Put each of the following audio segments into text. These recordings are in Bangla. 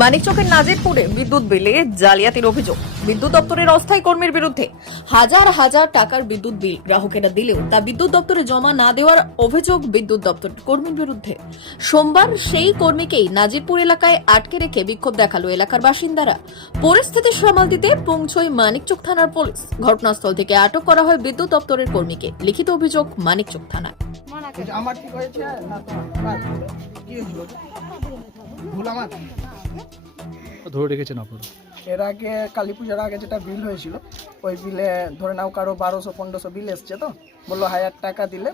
মানিকচকের নাজিরপুরে বিদ্যুৎ বিলে জালিয়াতির অভিযোগ। বিদ্যুৎ দপ্তরের অস্থায়ী কর্মীর বিরুদ্ধে হাজার হাজার টাকার বিদ্যুৎ বিল গ্রাহকেরা দিলেও তা বিদ্যুৎ দপ্তরে জমা না দেওয়ার অভিযোগ বিদ্যুৎ দপ্তর কর্মীর বিরুদ্ধে। সোমবার সেই কর্মীকেই নাজিরপুর এলাকায় আটকে রেখে বিক্ষোভ দেখাল এলাকার বাসিন্দারা। পরিস্থিতি সামাল দিতে পৌঁছয় মানিকচক থানার পুলিশ ঘটনাস্থল থেকে আটক করা হয় বিদ্যুৎ দপ্তরের কর্মীকে। লিখিত অভিযোগ মানিকচক থানায়। আমার ঠিক হয়েছে? ভুল আমার। ধরে রেখেছেন আপনারা এর আগে কালী পূজার আগে যেটা বিল হয়েছিল ওই বিলে ধরে নাও কারও বারোশো পনেরোশো বিল এসছে তো? বলল হাজার টাকা দিলে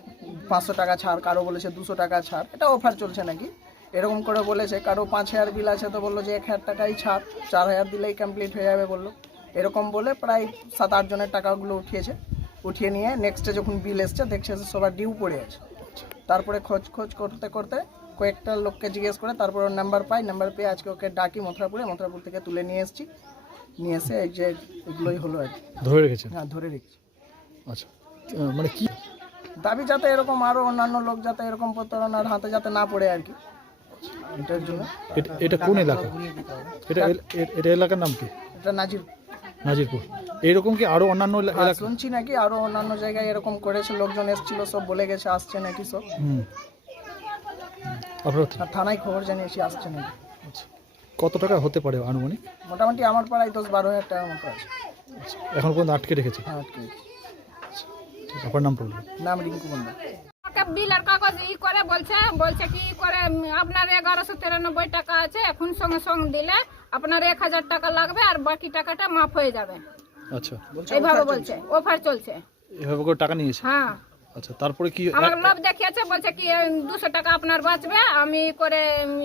পাঁচশো টাকা ছাড় কারও বলেছে দুশো টাকা ছাড়। এটা অফার চলছে নাকি? এরকম করে বলেছে কারও পাঁচ হাজার বিল আছে তো বলল যে এক হাজার টাকাই ছাড় চার হাজার দিলেই কমপ্লিট হয়ে যাবে বলল। এরকম বলে প্রায় সাত আট জনের টাকাগুলো উঠিয়েছে। উঠিয়ে নিয়ে নেক্সটে যখন বিল এসছে দেখছে সবার ডিউ পড়ে আছে। তারপরে খোঁজ খোঁজ করতে করতে কয়েকটা লোককে জিজ্ঞেস করে তারপর ওর নাম্বার পাই নাম্বার পেয়ে আজকে ওকে ডাকি মথুরাপুরে। মথুরাপুর থেকে তুলে নিয়ে এসেছি। নিয়ে এসে এই যে এগুলোই হলো আর কি। ধরে রেখেছেন? হ্যাঁ ধরে রেখেছি। আচ্ছা। মানে কি? দাবি যাতে এরকম আরও অন্যান্য লোক যাতে এরকম প্রতারণার হাতে যাতে না পড়ে আর কি। এটার জন্য এটা- কোন এলাকা? এটা এটা এলাকার নাম কি? এটা নাজির নাজিরপুর। এইরকম কি আরও অন্যান্য হ্যাঁ, এলাকা? শুনছি নাকি আরও অন্যান্য জায়গায় এরকম করেছে লোকজন এসেছিল সব বলে গেছে আসছে নাকি সব। হুম। আপনার আর থানায় খবর জানিয়েছি আসছে নাকি? আচ্ছা। কত টাকা হতে পারে আনুমানিক? মোটামুটি আমার পাড়ায় দশ বারো হাজার টাকার মতো আছে। আচ্ছা, এখন পর্যন্ত আটকে রেখেছে? হ্যাঁ আটকে গেছি। আপনার নাম বলবেন নাম রিঙ্কু মন্ডল একটা বিলের কাগজ ই করে বলছে বলছে কি করে উম, আপনার এগারোশো তিরানব্বই টাকা আছে এখন সঙ্গে সঙ্গে দিলে আপনার এক হাজার টাকা লাগবে আর বাকি টাকাটা মাফ হয়ে যাবে। আচ্ছা। এইভাবে বলছে অফার চলছে। এভাবে করে টাকা নিয়েছে? হ্যাঁ। আচ্ছা তারপরে কি আমার লোভ দেখিয়েছে বলছে কি দুশো টাকা আপনার বাঁচবে আমি করে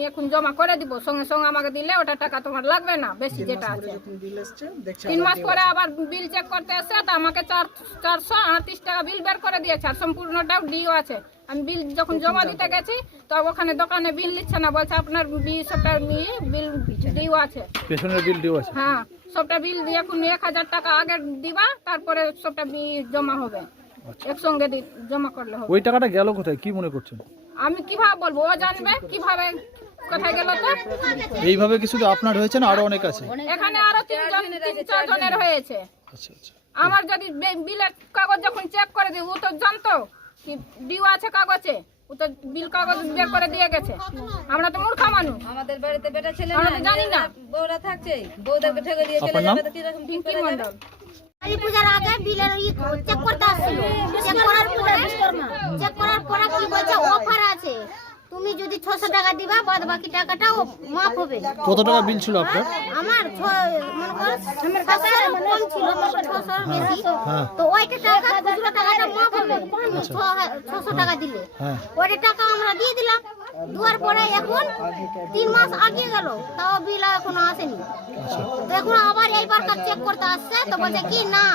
এখন জমা করে দিব সঙ্গে সঙ্গে আমাকে দিলে ওটা টাকা তোমার লাগবে না বেশি যেটা আছে। বিল তিন মাস পরে আবার বিল চেক করতে এসে তো আমাকে চার চারশো আটত্রিশ টাকা বিল বের করে দিয়েছে আর সম্পূর্ণটাও ডিও আছে। আমি বিল যখন জমা দিতে গেছি তো ওখানে দোকানে বিল নিচ্ছে না বলছে আপনার বি- সবটা নিয়ে বিল ডিও আছে। পেছনের বিল ডিউ আছে? হ্যাঁ সবটা বিল দিয়ে এখন এক হাজার টাকা আগে দিবা তারপরে সবটা বিল জমা হবে। একসঙ্গে জমা করলে হবে। ওই টাকাটা গেল কোথায়? কি মনে করছেন? আমি কীভাবে বলব? ও জানবে কীভাবে কোথায় গেল তো? এইভাবে কি শুধু আপনার হয়েছে না আরও অনেক আছে? এখানে আরও তিনজন তিন চার হয়েছে। আচ্ছা আচ্ছা। আমার যদি বিলের কাগজ যখন চেক করে দিই ও তো জানতো কি ডিউ আছে কাগজে। ও তো বিল কাগজ বের করে দিয়ে গেছে। আমরা তো মূর্খা মানুষ। আমাদের বাড়িতে বেটা ছেলে আমরা তো জানি না। বউরা থাকছে। বউদেরকে ঠেকে দিয়ে চলে যাবে তো কীরকম কি পিঙ্কি মন্ডল কালী পূজার আগে বিলের চেক করতে আসছিল। চেক করার পরে চেক করার পরে কি বলছে? অফার আছে। তুমি যদি ছশো টাকা দিবা বাদ বাকি টাকাটা মাফ হবে। কত টাকা বিল ছিল আপনার? আমার মনে করো ছশোর কম ছিল ছশোর বেশি। হ্যাঁ। তো ওইটা টাকা খুচরো টাকাটা মাফ হবে। ছশো টাকা দিলে। হ্যাঁ। ওইটা টাকা আমরা দিয়ে দিলাম। দেওয়ার পরে এখন তিন মাস আগিয়ে গেল তাও বিল এখনও আসেনি। তো এখন আবার এইবার চেক করতে আসছে তো বলছে কি না।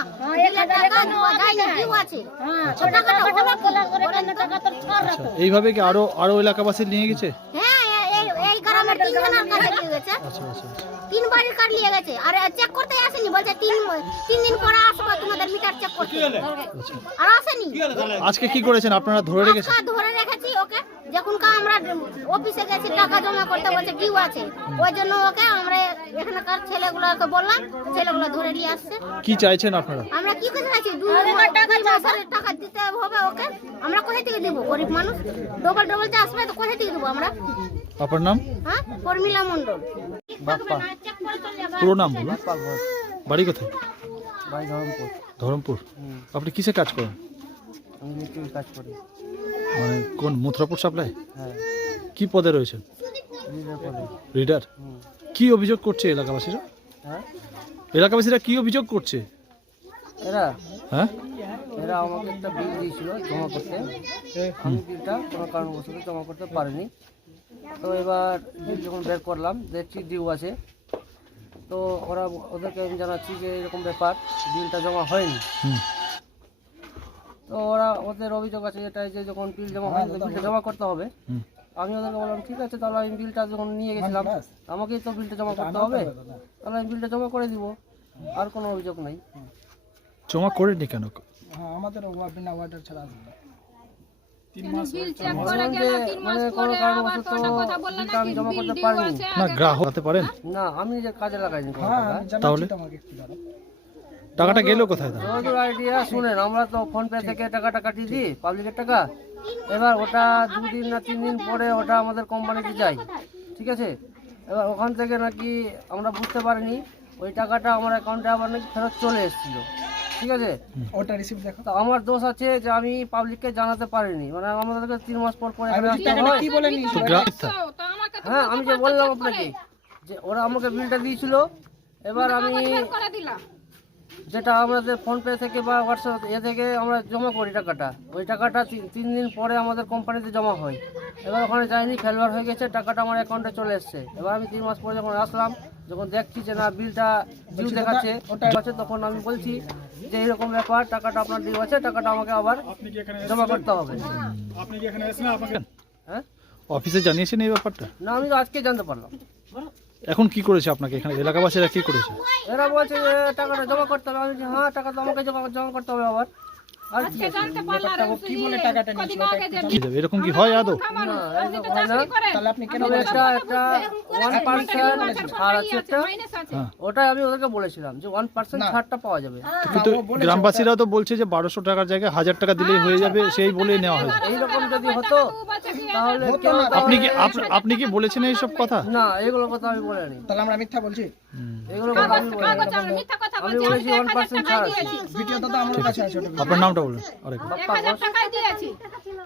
এইভাবে কি আরও আরও এলাকাবাসী নিয়ে গেছে? হ্যাঁ এই- এই গ্রামের তিনজনের কাছে নিয়ে গেছে। আচ্ছা আচ্ছা। আচ্ছা। তিন কার্ড নিয়ে গেছে। আর চেক করতে আসেনি বলছে তিন তিন দিন পরে আসব তোমাদের মিটার চেক করতে। আর আসেনি? আজকে কি করেছেন? আপনারা ধরে রেখেছেন? ধরে রেখেছি ওকে। যখন কা আমরা অফিসে গেছি টাকা জমা করতে বলছে ডিউ আছে। ওই জন্য ওকে আমরা এখানকার ছেলেগুলোকে বললাম ছেলেগুলো ধরে নিয়ে আসছে। কি চাইছেন আপনারা? আমরা কি করে আছি দুই টাকা টাকা দিতে হবে ওকে। আমরা কোথায় থেকে দেবো? গরিব মানুষ? ডবল ডবল যে আসবে তো কোথায় থেকে দেবো আমরা? আপনার নাম? হ্যাঁ পরমিলা মন্ডল পুরো নাম বলুন। বাড়ি কোথায়? ভাই ধরমপুর। ধরমপুর। আপনি কিসে কাজ করেন? আমি কাজ করি। মানে কোন মথুরাপুর সাপ্লাই? হ্যাঁ। কি পদে রয়েছেন? রিডার কি অভিযোগ করছে এলাকাবাসীরা? হ্যাঁ? এলাকাবাসীরা কি অভিযোগ করছে? এরা? হ্যাঁ? এরা আমাকে একটা বিল দিয়েছিল জমা করতে। আমি বিলটা কোনো কারণবশত জমা করতে পারিনি। তো এবার যখন বের করলাম দেখছি ডিউ আছে। তো ওরা ওদেরকে আমি জানাচ্ছি যে এরকম ব্যাপার বিলটা জমা হয়নি। তো ওরা ওদের অভিযোগ আছে এটাই যে যখন বিল জমা হয়নি বিলটা জমা করতে হবে। আমি ওদেরকে বললাম ঠিক আছে তাহলে আমি বিলটা যখন নিয়ে গেছিলাম আমাকেই তো বিলটা জমা করতে হবে। তাহলে আমি বিলটা জমা করে দিব। আর কোনো অভিযোগ নাই। জমা করেননি কেন? হ্যাঁ আমাদের বিনা ওয়াটার ছাড়া আসবে না গ্রাহক হতে পারেন। না আমি যে কাজে লাগাইনি হ্যাঁ তাহলে? টাকাটা কোথায় আইডিয়া শুনেন আমরা তো ফোন পে থেকে টাকাটা কাটিয়ে দিই পাবলিকের টাকা। এবার ওটা দুদিন না তিন দিন পরে ওটা আমাদের কোম্পানিতে যায়। ঠিক আছে? এবার ওখান থেকে নাকি আমরা বুঝতে পারিনি ওই টাকাটা আমার অ্যাকাউন্টে আবার নাকি ফেরত চলে এসেছিল। ঠিক আছে? ওটা রিসিভ দেখো। তো আমার দোষ আছে যে আমি পাবলিককে জানাতে পারিনি। মানে আমাদেরকে তিন মাস পর পরে কি বলে হ্যাঁ আমি যে বললাম আপনাকে যে ওরা আমাকে বিলটা দিয়েছিল এবার আমি যেটা আমাদের ফোন পে থেকে বা হোয়াটসঅ্যাপ এ থেকে আমরা জমা করি টাকাটা। ওই টাকাটা তিন- তিন দিন পরে আমাদের কোম্পানিতে জমা হয়। এবার ওখানে যায়নি ফেলবার হয়ে গেছে টাকাটা আমার অ্যাকাউন্টে চলে এসছে। এবার আমি তিন মাস পরে যখন আসলাম যখন দেখছি যে না বিলটা ডিউ দেখাচ্ছে ওটা আছে তখন আমি বলছি যে এইরকম ব্যাপার টাকাটা আপনার ডিউ আছে টাকাটা আমাকে আবার জমা করতে হবে। আপনি কি এখানে এসেছেন? আপনাকে হ্যাঁ? অফিসে জানিয়েছেন এই ব্যাপারটা? না আমি তো আজকে জানতে পারলাম। এখন কি করেছে আপনাকে এখানে? এলাকাবাসীরা কি করেছে? এরা বলছে টাকাটা জমা করতে হবে। আমি হ্যাঁ টাকা তো আমাকে জমা জমা করতে হবে আবার। এরকম কি হয় আদৌ? হয় না। তাহলে আপনি কেন একটা একটা ওয়ান পার্সেন্ট ছাড় আছে একটা ওটাই আমি ওদেরকে বলেছিলাম যে ওয়ান পার্সেন্ট ছাড়টা পাওয়া যাবে। কিন্তু গ্রামবাসীরাও তো বলছে যে বারোশো টাকার জায়গায় হাজার টাকা দিলেই হয়ে যাবে সেই বলেই নেওয়া হয়েছে। এইরকম যদি হতো তাহলে কেউ আপনি কি আপ- আপনি কি বলেছেন এইসব কথা? না এগুলো কথা আমি বলিনি। তাহলে আমরা মিথ্যা বলছি? এগুলো কথা আমি বলিনি। কাগজ আমরা মিথ্যা কথা আমি বলছি। আমি এক হাজার পার্সেন্ট টাকাই ছাড় দিয়েছি। ভিডিওটা তো আমার কাছে আছে ওটা আপনার নামটা বলুন। আরেক এক হাজার টাকাই দিয়েছি।